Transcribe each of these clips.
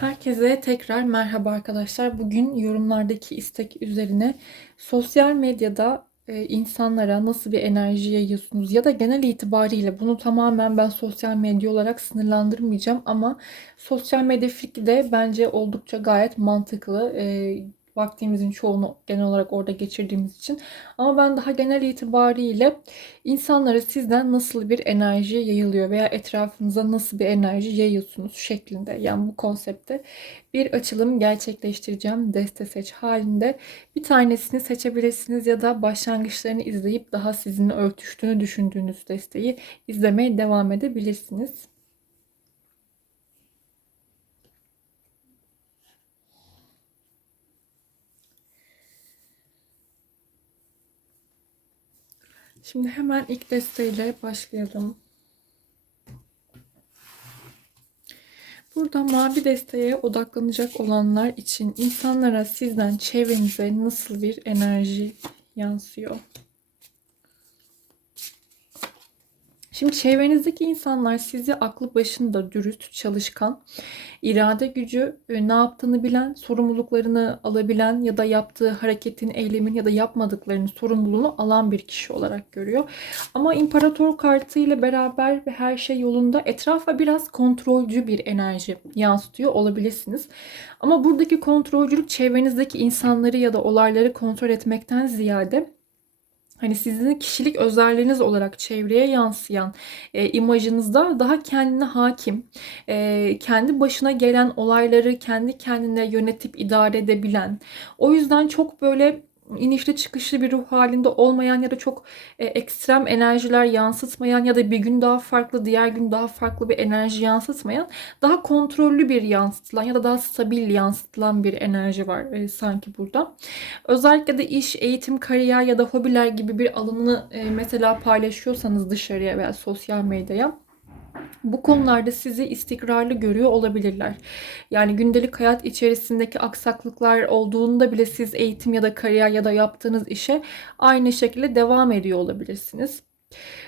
Herkese tekrar merhaba arkadaşlar. Bugün yorumlardaki istek üzerine sosyal medyada e, insanlara nasıl bir enerji yayıyorsunuz ya da genel itibariyle bunu tamamen ben sosyal medya olarak sınırlandırmayacağım ama sosyal medya fikri de bence oldukça gayet mantıklı. Vaktimizin çoğunu genel olarak orada geçirdiğimiz için. Ama ben daha genel itibariyle insanlara sizden nasıl bir enerji yayılıyor veya etrafınıza nasıl bir enerji yayıyorsunuz şeklinde yani bu konsepte bir açılım gerçekleştireceğim deste seç halinde. Bir tanesini seçebilirsiniz ya da başlangıçlarını izleyip daha sizinle örtüştüğünü düşündüğünüz desteği izlemeye devam edebilirsiniz. Şimdi hemen ilk desteğiyle başlayalım. Burada mavi desteğe odaklanacak olanlar için insanlara sizden çevrenize nasıl bir enerji yansıyor? Şimdi çevrenizdeki insanlar sizi aklı başında dürüst, çalışkan, irade gücü, e, ne yaptığını bilen, sorumluluklarını alabilen ya da yaptığı hareketin, eylemin ya da yapmadıklarının sorumluluğunu alan bir kişi olarak görüyor. Ama imparator kartı ile beraber ve her şey yolunda etrafa biraz kontrolcü bir enerji yansıtıyor olabilirsiniz. Ama buradaki kontrolcülük çevrenizdeki insanları ya da olayları kontrol etmekten ziyade hani sizin kişilik özelliğiniz olarak çevreye yansıyan e, imajınızda daha kendine hakim, e, kendi başına gelen olayları kendi kendine yönetip idare edebilen, o yüzden çok böyle inişli çıkışlı bir ruh halinde olmayan ya da çok e, ekstrem enerjiler yansıtmayan ya da bir gün daha farklı, diğer gün daha farklı bir enerji yansıtmayan, daha kontrollü bir yansıtılan ya da daha stabil yansıtılan bir enerji var e, sanki burada. Özellikle de iş, eğitim, kariyer ya da hobiler gibi bir alanını e, mesela paylaşıyorsanız dışarıya veya sosyal medyaya bu konularda sizi istikrarlı görüyor olabilirler. Yani gündelik hayat içerisindeki aksaklıklar olduğunda bile siz eğitim ya da kariyer ya da yaptığınız işe aynı şekilde devam ediyor olabilirsiniz.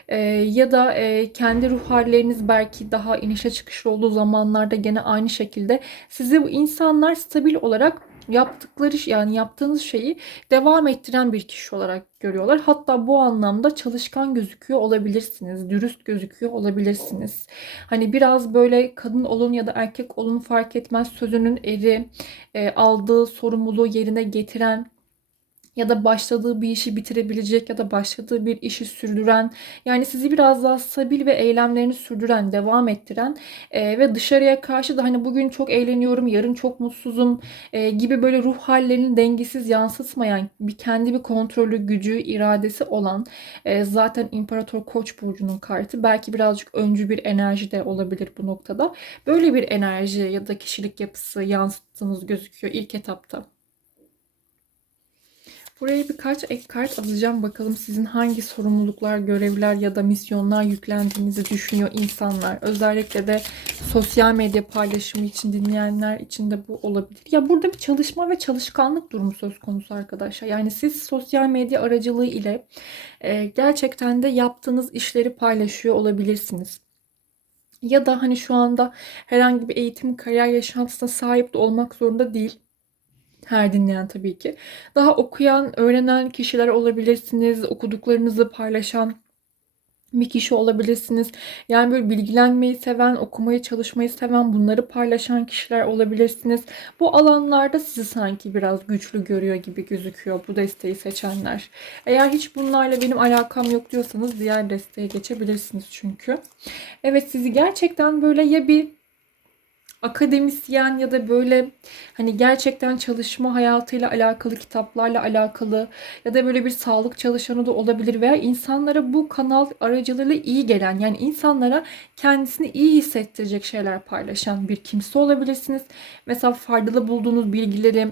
Ee, ya da e, kendi ruh halleriniz belki daha inişe çıkışlı olduğu zamanlarda gene aynı şekilde sizi bu insanlar stabil olarak yaptıkları yani yaptığınız şeyi devam ettiren bir kişi olarak görüyorlar. Hatta bu anlamda çalışkan gözüküyor olabilirsiniz. Dürüst gözüküyor olabilirsiniz. Hani biraz böyle kadın olun ya da erkek olun fark etmez sözünün eri, e, aldığı sorumluluğu yerine getiren ya da başladığı bir işi bitirebilecek ya da başladığı bir işi sürdüren yani sizi biraz daha stabil ve eylemlerini sürdüren, devam ettiren e, ve dışarıya karşı da hani bugün çok eğleniyorum, yarın çok mutsuzum e, gibi böyle ruh hallerini dengesiz yansıtmayan bir kendi bir kontrolü, gücü, iradesi olan e, zaten İmparator Koç burcunun kartı. Belki birazcık öncü bir enerji de olabilir bu noktada. Böyle bir enerji ya da kişilik yapısı yansıttığınız gözüküyor ilk etapta. Buraya birkaç ek kart alacağım. Bakalım sizin hangi sorumluluklar, görevler ya da misyonlar yüklendiğinizi düşünüyor insanlar. Özellikle de sosyal medya paylaşımı için dinleyenler için de bu olabilir. Ya burada bir çalışma ve çalışkanlık durumu söz konusu arkadaşlar. Yani siz sosyal medya aracılığı ile e, gerçekten de yaptığınız işleri paylaşıyor olabilirsiniz. Ya da hani şu anda herhangi bir eğitim, kariyer yaşantısına sahip de olmak zorunda değil her dinleyen tabii ki. Daha okuyan, öğrenen kişiler olabilirsiniz. Okuduklarınızı paylaşan bir kişi olabilirsiniz. Yani böyle bilgilenmeyi seven, okumayı, çalışmayı seven, bunları paylaşan kişiler olabilirsiniz. Bu alanlarda sizi sanki biraz güçlü görüyor gibi gözüküyor bu desteği seçenler. Eğer hiç bunlarla benim alakam yok diyorsanız diğer desteğe geçebilirsiniz çünkü. Evet sizi gerçekten böyle ya bir akademisyen ya da böyle hani gerçekten çalışma hayatıyla alakalı kitaplarla alakalı ya da böyle bir sağlık çalışanı da olabilir veya insanlara bu kanal aracılığıyla iyi gelen yani insanlara kendisini iyi hissettirecek şeyler paylaşan bir kimse olabilirsiniz. Mesela faydalı bulduğunuz bilgileri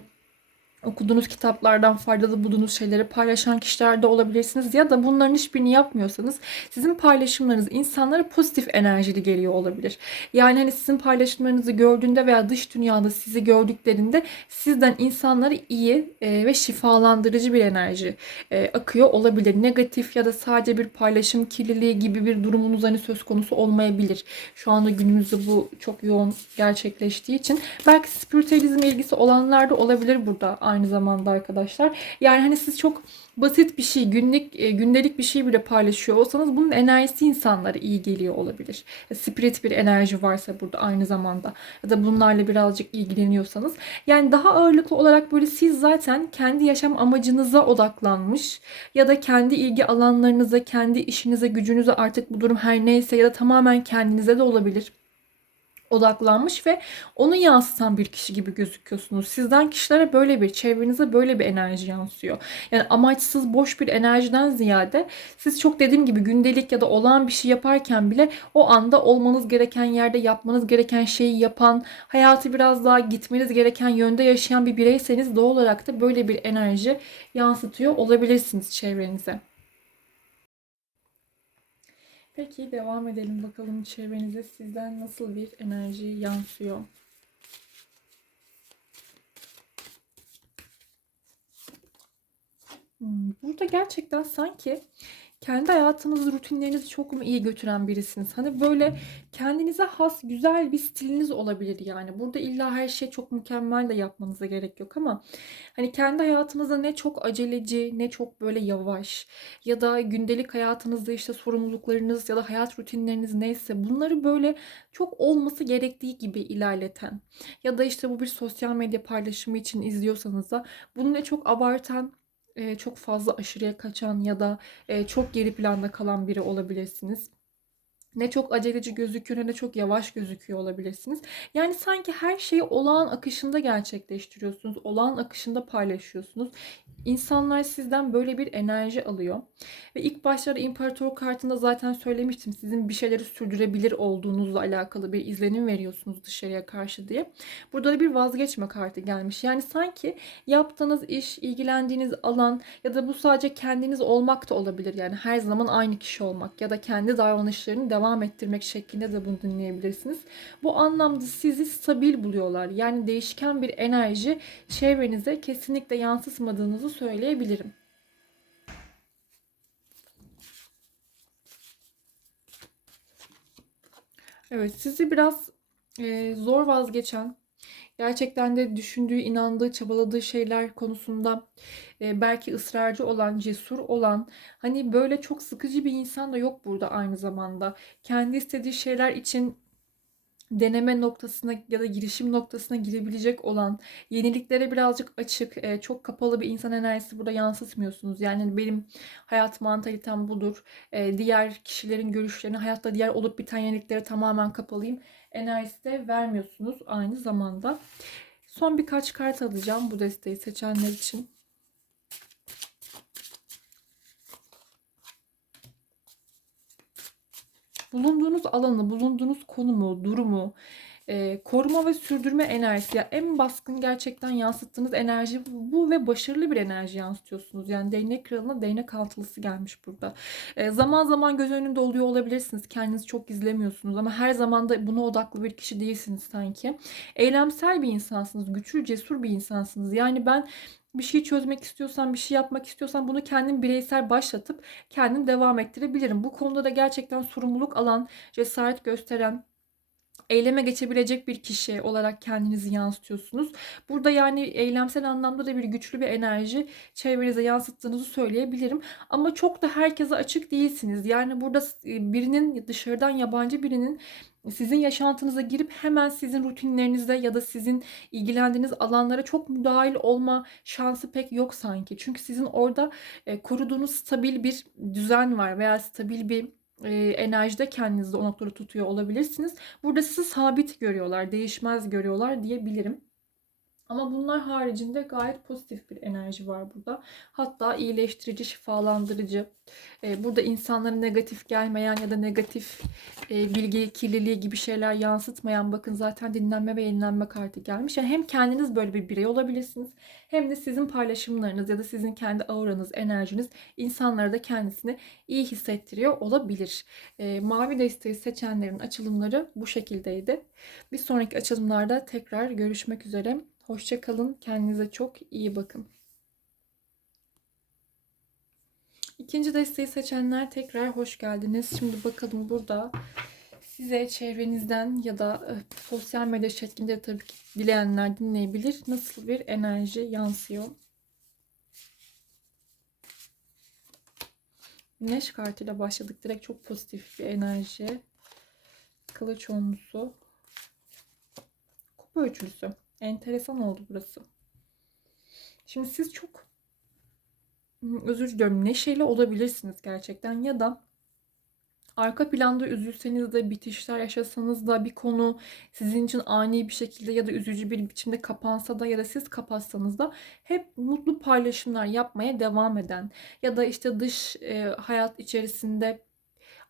okuduğunuz kitaplardan faydalı bulduğunuz şeyleri paylaşan kişiler de olabilirsiniz ya da bunların hiçbirini yapmıyorsanız sizin paylaşımlarınız insanlara pozitif enerjili geliyor olabilir. Yani hani sizin paylaşımlarınızı gördüğünde veya dış dünyada sizi gördüklerinde sizden insanlara iyi e, ve şifalandırıcı bir enerji e, akıyor olabilir. Negatif ya da sadece bir paylaşım kirliliği gibi bir durumunuz hani söz konusu olmayabilir. Şu anda günümüzde bu çok yoğun gerçekleştiği için belki spiritüalizme ilgisi olanlar da olabilir burada aynı zamanda arkadaşlar. Yani hani siz çok basit bir şey, günlük e, gündelik bir şey bile paylaşıyor olsanız bunun enerjisi insanlara iyi geliyor olabilir. E, spirit bir enerji varsa burada aynı zamanda ya da bunlarla birazcık ilgileniyorsanız. Yani daha ağırlıklı olarak böyle siz zaten kendi yaşam amacınıza odaklanmış ya da kendi ilgi alanlarınıza, kendi işinize, gücünüze artık bu durum her neyse ya da tamamen kendinize de olabilir odaklanmış ve onu yansıtan bir kişi gibi gözüküyorsunuz. Sizden kişilere böyle bir, çevrenize böyle bir enerji yansıyor. Yani amaçsız, boş bir enerjiden ziyade siz çok dediğim gibi gündelik ya da olan bir şey yaparken bile o anda olmanız gereken yerde yapmanız gereken şeyi yapan, hayatı biraz daha gitmeniz gereken yönde yaşayan bir bireyseniz doğal olarak da böyle bir enerji yansıtıyor olabilirsiniz çevrenize. Peki devam edelim bakalım çevrenize sizden nasıl bir enerji yansıyor. Hmm, burada gerçekten sanki kendi hayatınızı, rutinlerinizi çok mu iyi götüren birisiniz? Hani böyle kendinize has güzel bir stiliniz olabilir yani. Burada illa her şey çok mükemmel de yapmanıza gerek yok ama hani kendi hayatınızda ne çok aceleci, ne çok böyle yavaş ya da gündelik hayatınızda işte sorumluluklarınız ya da hayat rutinleriniz neyse bunları böyle çok olması gerektiği gibi ilerleten ya da işte bu bir sosyal medya paylaşımı için izliyorsanız da bunu ne çok abartan çok fazla aşırıya kaçan ya da çok geri planda kalan biri olabilirsiniz. Ne çok aceleci gözüküyor ne çok yavaş gözüküyor olabilirsiniz. Yani sanki her şeyi olağan akışında gerçekleştiriyorsunuz. Olağan akışında paylaşıyorsunuz. İnsanlar sizden böyle bir enerji alıyor. Ve ilk başlarda imparator kartında zaten söylemiştim. Sizin bir şeyleri sürdürebilir olduğunuzla alakalı bir izlenim veriyorsunuz dışarıya karşı diye. Burada da bir vazgeçme kartı gelmiş. Yani sanki yaptığınız iş, ilgilendiğiniz alan ya da bu sadece kendiniz olmak da olabilir. Yani her zaman aynı kişi olmak ya da kendi davranışlarını devam ettirmek şeklinde de bunu dinleyebilirsiniz. Bu anlamda sizi stabil buluyorlar. Yani değişken bir enerji çevrenize kesinlikle yansıtmadığınızı söyleyebilirim. Evet, sizi biraz e, zor vazgeçen, gerçekten de düşündüğü, inandığı, çabaladığı şeyler konusunda e, belki ısrarcı olan, cesur olan, hani böyle çok sıkıcı bir insan da yok burada aynı zamanda. Kendi istediği şeyler için deneme noktasına ya da girişim noktasına girebilecek olan yeniliklere birazcık açık, e, çok kapalı bir insan enerjisi burada yansıtmıyorsunuz. Yani benim hayat mantalitem budur. E, diğer kişilerin görüşlerini, hayatta diğer olup biten yeniliklere tamamen kapalıyım. Enerjisi de vermiyorsunuz aynı zamanda. Son birkaç kart alacağım bu desteği seçenler için. Bulunduğunuz alanı, bulunduğunuz konumu, durumu, e, koruma ve sürdürme enerjisi. Ya en baskın gerçekten yansıttığınız enerji bu ve başarılı bir enerji yansıtıyorsunuz. Yani değnek kralına değnek altılısı gelmiş burada. E, zaman zaman göz önünde oluyor olabilirsiniz. Kendinizi çok gizlemiyorsunuz ama her zaman da buna odaklı bir kişi değilsiniz sanki. Eylemsel bir insansınız. Güçlü, cesur bir insansınız. Yani ben bir şey çözmek istiyorsan, bir şey yapmak istiyorsan bunu kendim bireysel başlatıp kendim devam ettirebilirim. Bu konuda da gerçekten sorumluluk alan, cesaret gösteren, eyleme geçebilecek bir kişi olarak kendinizi yansıtıyorsunuz. Burada yani eylemsel anlamda da bir güçlü bir enerji çevrenize yansıttığınızı söyleyebilirim. Ama çok da herkese açık değilsiniz. Yani burada e, birinin dışarıdan yabancı birinin sizin yaşantınıza girip hemen sizin rutinlerinize ya da sizin ilgilendiğiniz alanlara çok müdahil olma şansı pek yok sanki. Çünkü sizin orada e, koruduğunuz stabil bir düzen var veya stabil bir e, enerjide kendinizi o noktada tutuyor olabilirsiniz. Burada sizi sabit görüyorlar, değişmez görüyorlar diyebilirim. Ama bunlar haricinde gayet pozitif bir enerji var burada. Hatta iyileştirici, şifalandırıcı. Ee, burada insanlara negatif gelmeyen ya da negatif e, bilgi kirliliği gibi şeyler yansıtmayan bakın zaten dinlenme ve yenilenme kartı gelmiş. Yani hem kendiniz böyle bir birey olabilirsiniz hem de sizin paylaşımlarınız ya da sizin kendi auranız, enerjiniz insanlara da kendisini iyi hissettiriyor olabilir. Ee, mavi desteği seçenlerin açılımları bu şekildeydi. Bir sonraki açılımlarda tekrar görüşmek üzere. Hoşça kalın. Kendinize çok iyi bakın. İkinci desteği seçenler tekrar hoş geldiniz. Şimdi bakalım burada size çevrenizden ya da e, sosyal medya şeklinde tabii ki dileyenler dinleyebilir. Nasıl bir enerji yansıyor? Güneş kartıyla başladık. Direkt çok pozitif bir enerji. Kılıç onlusu. Kupa üçlüsü. Enteresan oldu burası. Şimdi siz çok özür diliyorum neşeli olabilirsiniz gerçekten ya da arka planda üzülseniz de bitişler yaşasanız da bir konu sizin için ani bir şekilde ya da üzücü bir biçimde kapansa da ya da siz kapatsanız da hep mutlu paylaşımlar yapmaya devam eden ya da işte dış e, hayat içerisinde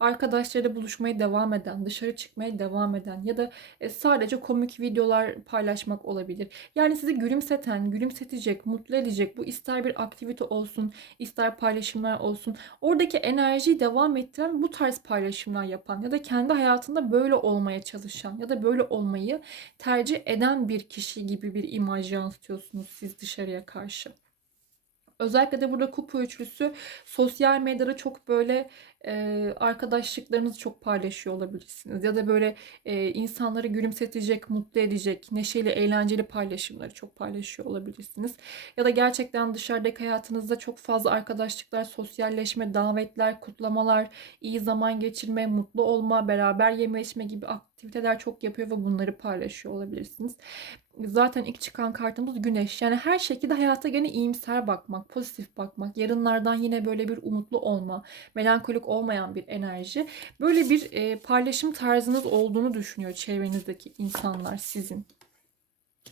arkadaşlarıyla buluşmaya devam eden, dışarı çıkmaya devam eden ya da e, sadece komik videolar paylaşmak olabilir. Yani sizi gülümseten, gülümsetecek, mutlu edecek bu ister bir aktivite olsun, ister paylaşımlar olsun. Oradaki enerjiyi devam ettiren bu tarz paylaşımlar yapan ya da kendi hayatında böyle olmaya çalışan ya da böyle olmayı tercih eden bir kişi gibi bir imaj yansıtıyorsunuz siz dışarıya karşı. Özellikle de burada kupa üçlüsü sosyal medyada çok böyle e, arkadaşlıklarınızı çok paylaşıyor olabilirsiniz. Ya da böyle e, insanları gülümsetecek, mutlu edecek, neşeli, eğlenceli paylaşımları çok paylaşıyor olabilirsiniz. Ya da gerçekten dışarıdaki hayatınızda çok fazla arkadaşlıklar, sosyalleşme, davetler, kutlamalar, iyi zaman geçirme, mutlu olma, beraber yeme içme gibi aktiviteler çok yapıyor ve bunları paylaşıyor olabilirsiniz. Zaten ilk çıkan kartımız güneş. Yani her şekilde hayata gene iyimser bakmak, pozitif bakmak, yarınlardan yine böyle bir umutlu olma, melankolik olmayan bir enerji. Böyle bir e, paylaşım tarzınız olduğunu düşünüyor çevrenizdeki insanlar sizin.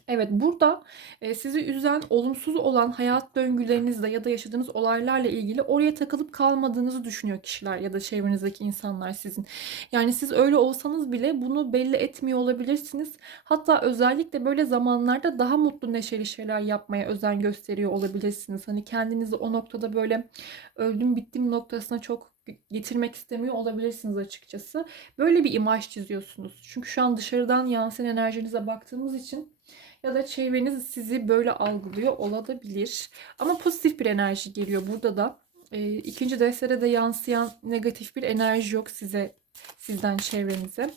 Evet burada e, sizi üzen, olumsuz olan hayat döngülerinizle ya da yaşadığınız olaylarla ilgili oraya takılıp kalmadığınızı düşünüyor kişiler ya da çevrenizdeki insanlar sizin. Yani siz öyle olsanız bile bunu belli etmiyor olabilirsiniz. Hatta özellikle böyle zamanlarda daha mutlu neşeli şeyler yapmaya özen gösteriyor olabilirsiniz. Hani kendinizi o noktada böyle öldüm bittim noktasına çok getirmek istemiyor olabilirsiniz açıkçası. Böyle bir imaj çiziyorsunuz. Çünkü şu an dışarıdan yansıyan enerjinize baktığımız için ya da çevreniz sizi böyle algılıyor olabilir. Ama pozitif bir enerji geliyor burada da. E, ikinci destede de yansıyan negatif bir enerji yok size, sizden çevrenize.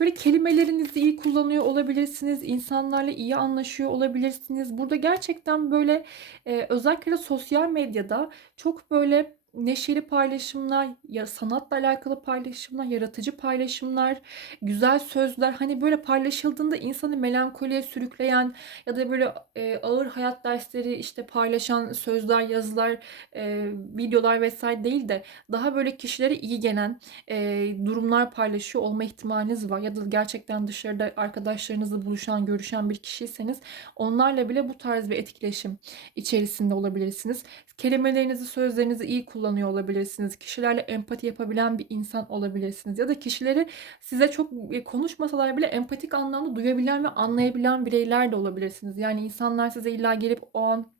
Böyle kelimelerinizi iyi kullanıyor olabilirsiniz. insanlarla iyi anlaşıyor olabilirsiniz. Burada gerçekten böyle e, özellikle sosyal medyada çok böyle neşeli paylaşımlar, ya sanatla alakalı paylaşımlar, yaratıcı paylaşımlar, güzel sözler hani böyle paylaşıldığında insanı melankoliye sürükleyen ya da böyle e, ağır hayat dersleri işte paylaşan sözler, yazılar, e, videolar vesaire değil de daha böyle kişilere iyi gelen e, durumlar paylaşıyor olma ihtimaliniz var. Ya da gerçekten dışarıda arkadaşlarınızla buluşan, görüşen bir kişiyseniz onlarla bile bu tarz bir etkileşim içerisinde olabilirsiniz. Kelimelerinizi, sözlerinizi iyi kullanın kullanıyor olabilirsiniz. Kişilerle empati yapabilen bir insan olabilirsiniz. Ya da kişileri size çok e, konuşmasalar bile empatik anlamda duyabilen ve anlayabilen bireyler de olabilirsiniz. Yani insanlar size illa gelip o an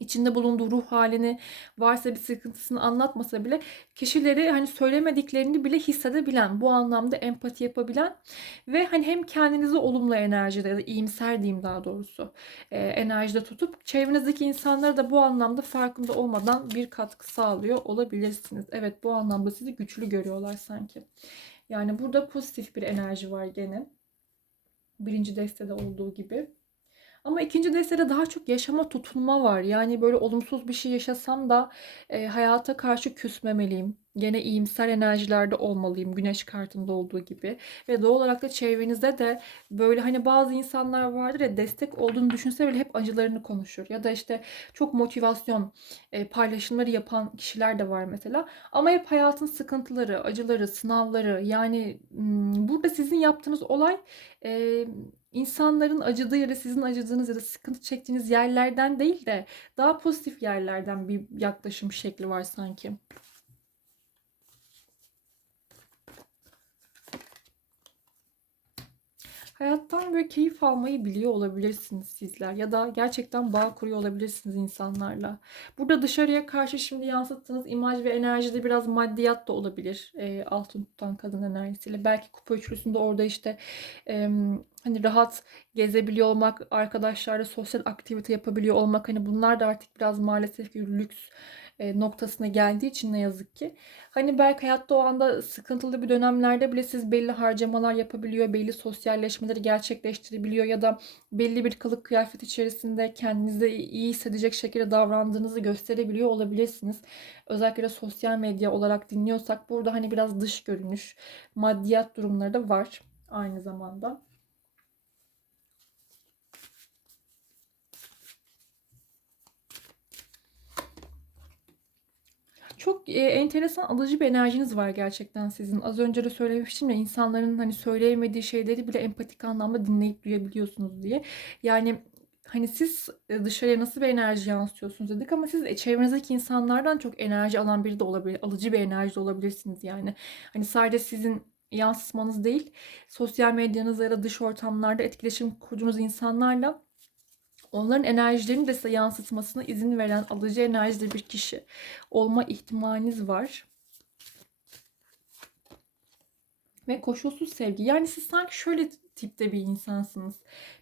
içinde bulunduğu ruh halini varsa bir sıkıntısını anlatmasa bile kişileri hani söylemediklerini bile hissedebilen bu anlamda empati yapabilen ve hani hem kendinizi olumlu enerjide ya da iyimser diyeyim daha doğrusu e, enerjide tutup çevrenizdeki insanlara da bu anlamda farkında olmadan bir katkı sağlıyor olabilirsiniz. Evet bu anlamda sizi güçlü görüyorlar sanki. Yani burada pozitif bir enerji var gene. Birinci destede olduğu gibi. Ama ikinci destede daha çok yaşama tutunma var. Yani böyle olumsuz bir şey yaşasam da e, hayata karşı küsmemeliyim. Gene iyimser enerjilerde olmalıyım güneş kartında olduğu gibi. Ve doğal olarak da çevrenizde de böyle hani bazı insanlar vardır ya destek olduğunu düşünse bile hep acılarını konuşur. Ya da işte çok motivasyon e, paylaşımları yapan kişiler de var mesela. Ama hep hayatın sıkıntıları, acıları, sınavları yani burada sizin yaptığınız olay e, insanların acıdığı ya da sizin acıdığınız ya da sıkıntı çektiğiniz yerlerden değil de daha pozitif yerlerden bir yaklaşım şekli var sanki. Hayattan böyle keyif almayı biliyor olabilirsiniz sizler ya da gerçekten bağ kuruyor olabilirsiniz insanlarla. Burada dışarıya karşı şimdi yansıttığınız imaj ve enerjide biraz maddiyat da olabilir. E, altın tutan kadın enerjisiyle. Belki kupa üçlüsünde orada işte e, hani rahat gezebiliyor olmak, arkadaşlarla sosyal aktivite yapabiliyor olmak hani bunlar da artık biraz maalesef ki lüks noktasına geldiği için ne yazık ki. Hani belki hayatta o anda sıkıntılı bir dönemlerde bile siz belli harcamalar yapabiliyor, belli sosyalleşmeleri gerçekleştirebiliyor ya da belli bir kılık kıyafet içerisinde kendinizi iyi hissedecek şekilde davrandığınızı gösterebiliyor olabilirsiniz. Özellikle sosyal medya olarak dinliyorsak burada hani biraz dış görünüş, maddiyat durumları da var aynı zamanda. Çok e, enteresan alıcı bir enerjiniz var gerçekten sizin. Az önce de söylemiştim ya insanların hani söyleyemediği şeyleri bile empatik anlamda dinleyip duyabiliyorsunuz diye. Yani hani siz e, dışarıya nasıl bir enerji yansıtıyorsunuz dedik ama siz e, çevrenizdeki insanlardan çok enerji alan biri de olabilir. Alıcı bir enerji de olabilirsiniz yani. Hani sadece sizin yansıtmanız değil, sosyal medyanızda ya da dış ortamlarda etkileşim kurduğunuz insanlarla onların enerjilerini de size yansıtmasına izin veren alıcı enerjide bir kişi olma ihtimaliniz var. Ve koşulsuz sevgi. Yani siz sanki şöyle tipte bir insansınız.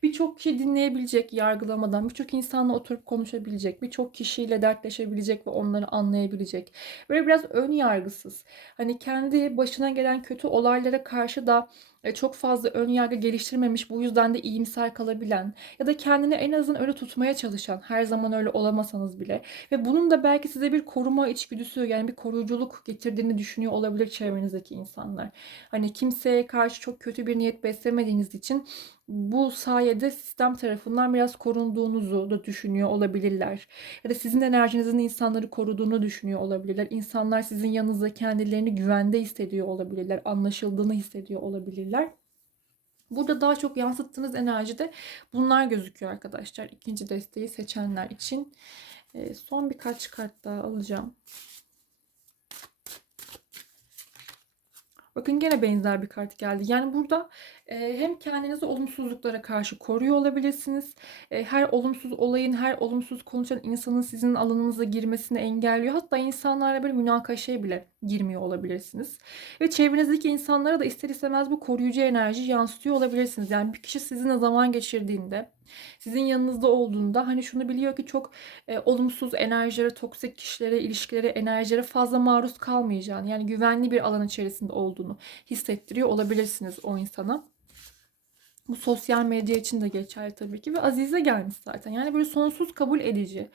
Birçok kişi dinleyebilecek yargılamadan, birçok insanla oturup konuşabilecek, birçok kişiyle dertleşebilecek ve onları anlayabilecek. Böyle biraz ön yargısız. Hani kendi başına gelen kötü olaylara karşı da çok fazla ön yargı geliştirmemiş, bu yüzden de iyimser kalabilen ya da kendini en azından öyle tutmaya çalışan, her zaman öyle olamasanız bile ve bunun da belki size bir koruma içgüdüsü yani bir koruyuculuk getirdiğini düşünüyor olabilir çevrenizdeki insanlar. Hani kimseye karşı çok kötü bir niyet beslemediğiniz için bu sayede sistem tarafından biraz korunduğunuzu da düşünüyor olabilirler. Ya da sizin enerjinizin insanları koruduğunu düşünüyor olabilirler. İnsanlar sizin yanınızda kendilerini güvende hissediyor olabilirler. Anlaşıldığını hissediyor olabilirler. Burada daha çok yansıttığınız enerjide bunlar gözüküyor arkadaşlar. İkinci desteği seçenler için. Ee, son birkaç kart daha alacağım. Bakın gene benzer bir kart geldi. Yani burada hem kendinizi olumsuzluklara karşı koruyor olabilirsiniz. Her olumsuz olayın, her olumsuz konuşan insanın sizin alanınıza girmesini engelliyor. Hatta insanlarla bir münakaşaya bile girmiyor olabilirsiniz. Ve çevrenizdeki insanlara da ister istemez bu koruyucu enerji yansıtıyor olabilirsiniz. Yani bir kişi sizinle zaman geçirdiğinde, sizin yanınızda olduğunda hani şunu biliyor ki çok e, olumsuz enerjilere, toksik kişilere, ilişkilere, enerjilere fazla maruz kalmayacağını, yani güvenli bir alan içerisinde olduğunu hissettiriyor olabilirsiniz o insana. Bu sosyal medya için de geçerli tabii ki ve Azize gelmiş zaten. Yani böyle sonsuz kabul edici,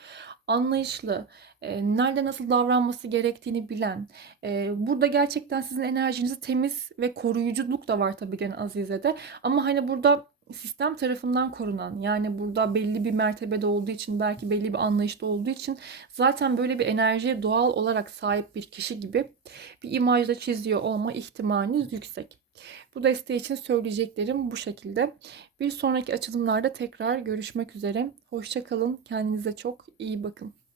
anlayışlı, e, nerede nasıl davranması gerektiğini bilen. E, burada gerçekten sizin enerjinizi temiz ve koruyuculuk da var tabii gene Azize'de. Ama hani burada sistem tarafından korunan yani burada belli bir mertebede olduğu için belki belli bir anlayışta olduğu için zaten böyle bir enerjiye doğal olarak sahip bir kişi gibi bir imajda çiziyor olma ihtimaliniz yüksek. Bu desteği için söyleyeceklerim bu şekilde. Bir sonraki açılımlarda tekrar görüşmek üzere. Hoşçakalın. Kendinize çok iyi bakın.